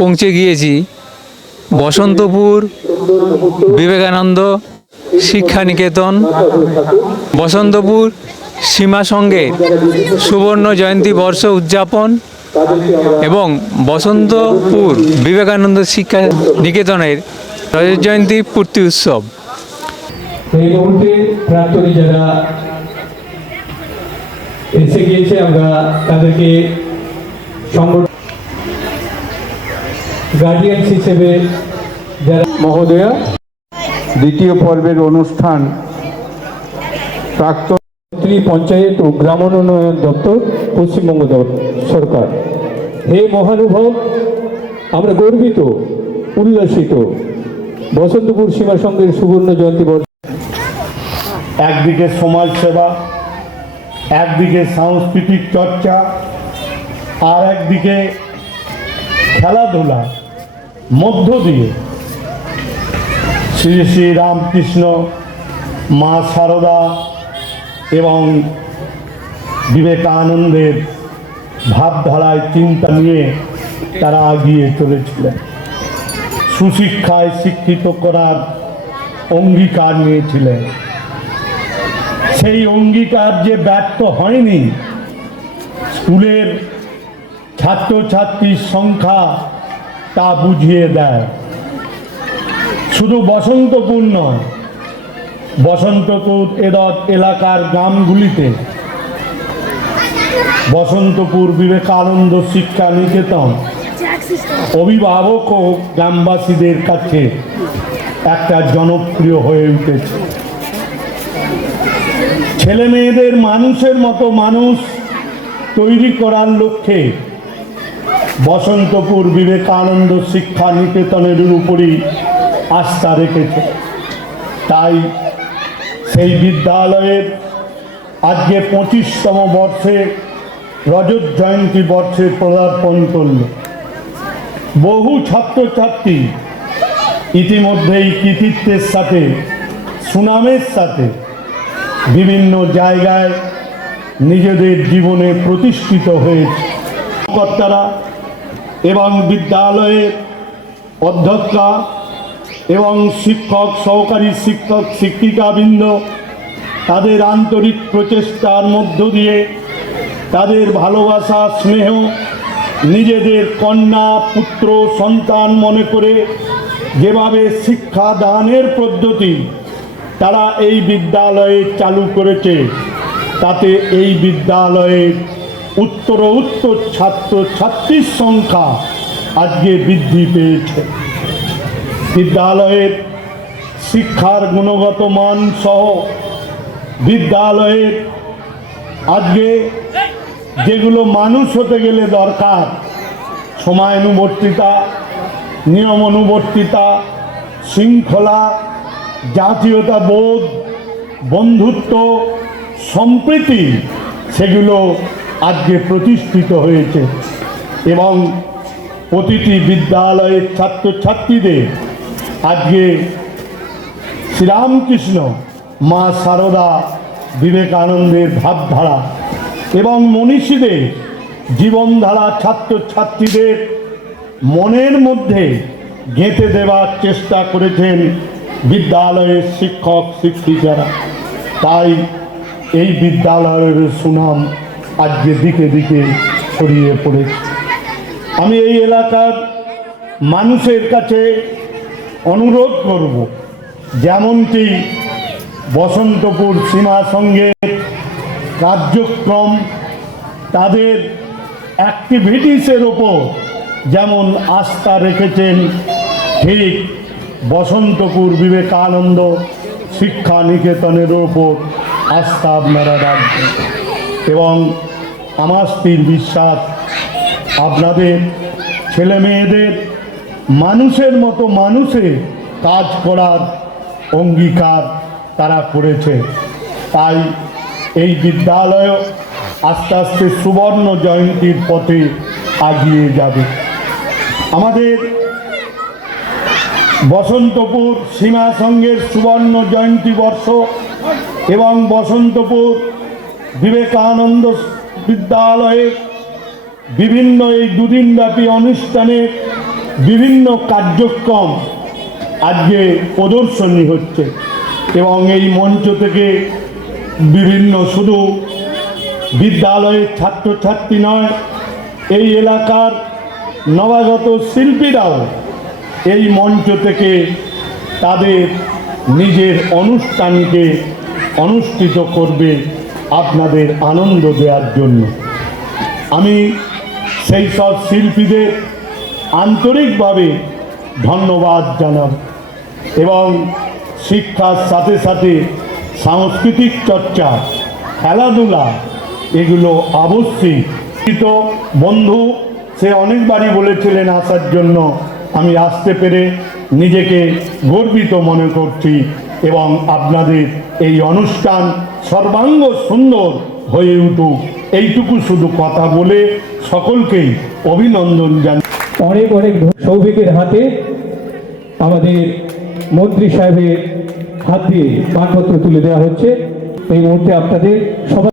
পৌঁছে গিয়েছি বসন্তপুর বিবেকানন্দ শিক্ষা নিকেতন। বসন্তপুর সীমা সংঘের সুবর্ণ জয়ন্তী বর্ষ উদযাপন এবং বসন্তপুর বিবেকানন্দ শিক্ষা নিকেতনের রজত জয়ন্তী পূর্তি উৎসব। এই মুহূর্তে প্রাক্তনী যারা এসে গিয়েছে আমরা তাদেরকে গার্ডিয়ান হিসেবে যারা মহোদয়া, দ্বিতীয় পর্বের অনুষ্ঠান প্রাক্তন পঞ্চায়েত ও গ্রামোন্নয়ন দপ্তর, পশ্চিমবঙ্গ সরকার। হে মহানুভব, আমরা গর্বিত, উল্লাসিত বসন্তপুর সীমা সংঘের সুবর্ণ জয়ন্তী বর্ষ। একদিকে সমাজসেবা, একদিকে সাংস্কৃতিক চর্চা, আর একদিকে খেলাধুলা মধ্য দিয়ে শ্রী শ্রী রামকৃষ্ণ, মা সারদা এবং বিবেকানন্দের ভাবধারায় চিন্তা নিয়ে তারা এগিয়ে চলেছিলেন। সুশিক্ষায় শিক্ষিত করার অঙ্গীকার নিয়েছিলেন। সেই অঙ্গীকার যে ব্যর্থ হয়নি, স্কুলের ছাত্রছাত্রীর সংখ্যা তা বুঝিয়ে দেয়। শুধু বসন্তপুর নয়, বসন্তপুর এলাকার গ্রামগুলিতে বসন্তপুর বিবেকানন্দ শিক্ষা নিকেতন অভিভাবক ও গ্রামবাসীদের কাছে একটা জনপ্রিয় হয়ে উঠেছে। ছেলে মেয়েদের মানুষের মতো মানুষ তৈরি করার লক্ষ্যে বসন্তপুর বিবেকানন্দ শিক্ষা নিকেতনের উপরই আস্থা রেখেছে। তাই সেই বিদ্যালয়ের আজকে 25তম বর্ষে রজত জয়ন্তী বর্ষে পদার্পণ করল। বহু ছাত্রছাত্রী ইতিমধ্যেই কৃতিত্বের সাথে, সুনামের সাথে বিভিন্ন জায়গায় নিজেদের জীবনে প্রতিষ্ঠিত হয়েছে। কর্তারা এবং বিদ্যালয়ের অধ্যক্ষা এবং শিক্ষক, সহকারী শিক্ষক, শিক্ষিকাবৃন্দ তাদের আন্তরিক প্রচেষ্টার মধ্য দিয়ে তাদের ভালোবাসা, স্নেহ, নিজেদের কন্যা পুত্র সন্তান মনে করে যেভাবে শিক্ষাদানের পদ্ধতি তারা এই বিদ্যালয়ে চালু করেছে, তাতে এই বিদ্যালয়ের উত্তর ছাত্রছাত্রীর সংখ্যা আজকে বৃদ্ধি পেয়েছে। বিদ্যালয়ের শিক্ষার গুণগত মান সহ বিদ্যালয়ের আজকে যেগুলো মানুষ হতে গেলে দরকার, সময়ানুবর্তিতা, নিয়ম অনুবর্তিতা, শৃঙ্খলা, জাতীয়তা বোধ, বন্ধুত্ব, সম্প্রীতি, সেগুলো আজকে প্রতিষ্ঠিত হয়েছে এবং প্রতিটি বিদ্যালয়ের ছাত্রছাত্রীদের আজকে শ্রীরামকৃষ্ণ, মা সারদা, বিবেকানন্দের ভাবধারা এবং মনীষীদের জীবনধারা ছাত্রছাত্রীদের মনের মধ্যে গেঁথে দেওয়ার চেষ্টা করেছেন বিদ্যালয়ের শিক্ষক শিক্ষিকারা। তাই এই বিদ্যালয়ের সুনাম আজকে দিকে দিকে ছড়িয়ে পড়েছে। আমি এই এলাকার মানুষের কাছে অনুরোধ করব, যেমনটি বসন্তপুর সীমা সংঘের কার্যক্রম, তাদের অ্যাক্টিভিটিসের ওপর যেমন আস্থা রেখেছেন, ঠিক বসন্তপুর বিবেকানন্দ শিক্ষা নিকেতনের ওপর আস্থা আপনারা রাখবেন। এবং আমার স্থির বিশ্বাস, আপনাদের ছেলে মেয়েদের মানুষের মতো মানুষে কাজ করার অঙ্গীকার তারা করেছে। তাই এই বিদ্যালয় আস্তে আস্তে সুবর্ণ জয়ন্তীর পথে এগিয়ে যাবে। আমাদের বসন্তপুর সীমা সংঘের সুবর্ণ জয়ন্তী বর্ষ এবং বসন্তপুর বিবেকানন্দ বিদ্যালয়ে বিভিন্ন এই দুদিনব্যাপী অনুষ্ঠানে বিভিন্ন কার্যক্রম আজকে প্রদর্শনী হচ্ছে এবং এই মঞ্চ থেকে বিভিন্ন শুধু বিদ্যালয়ের ছাত্রছাত্রী নয়, এই এলাকার নবাগত শিল্পীরাও এই মঞ্চ থেকে তাদের নিজের অনুষ্ঠানকে অনুষ্ঠিত করবে আপনাদের আনন্দ দেওয়ার জন্য। আমি সেই সব শিল্পীদের আন্তরিকভাবে ধন্যবাদ জানাব এবং শিক্ষার সাথে সাথে সাংস্কৃতিক চর্চা, খেলাধুলা এগুলো অবশ্যই। বন্ধু সে অনেকবারই বলেছিলেন আসার জন্য, আমি আসতে পেরে নিজেকে গর্বিত মনে করছি এবং আপনাদের এই অনুষ্ঠান সর্বাঙ্গ সুন্দর হয়ে উঠুক এইটুকু শুধু কথা বলে সকলকেই অভিনন্দন জানাই। অনেক অনেক সৌভিকের হাতে আমাদের মন্ত্রী সাহেবের হাত দিয়ে মানপত্র তুলে দেওয়া হচ্ছে। এই মুহূর্তে আপনাদের সবাই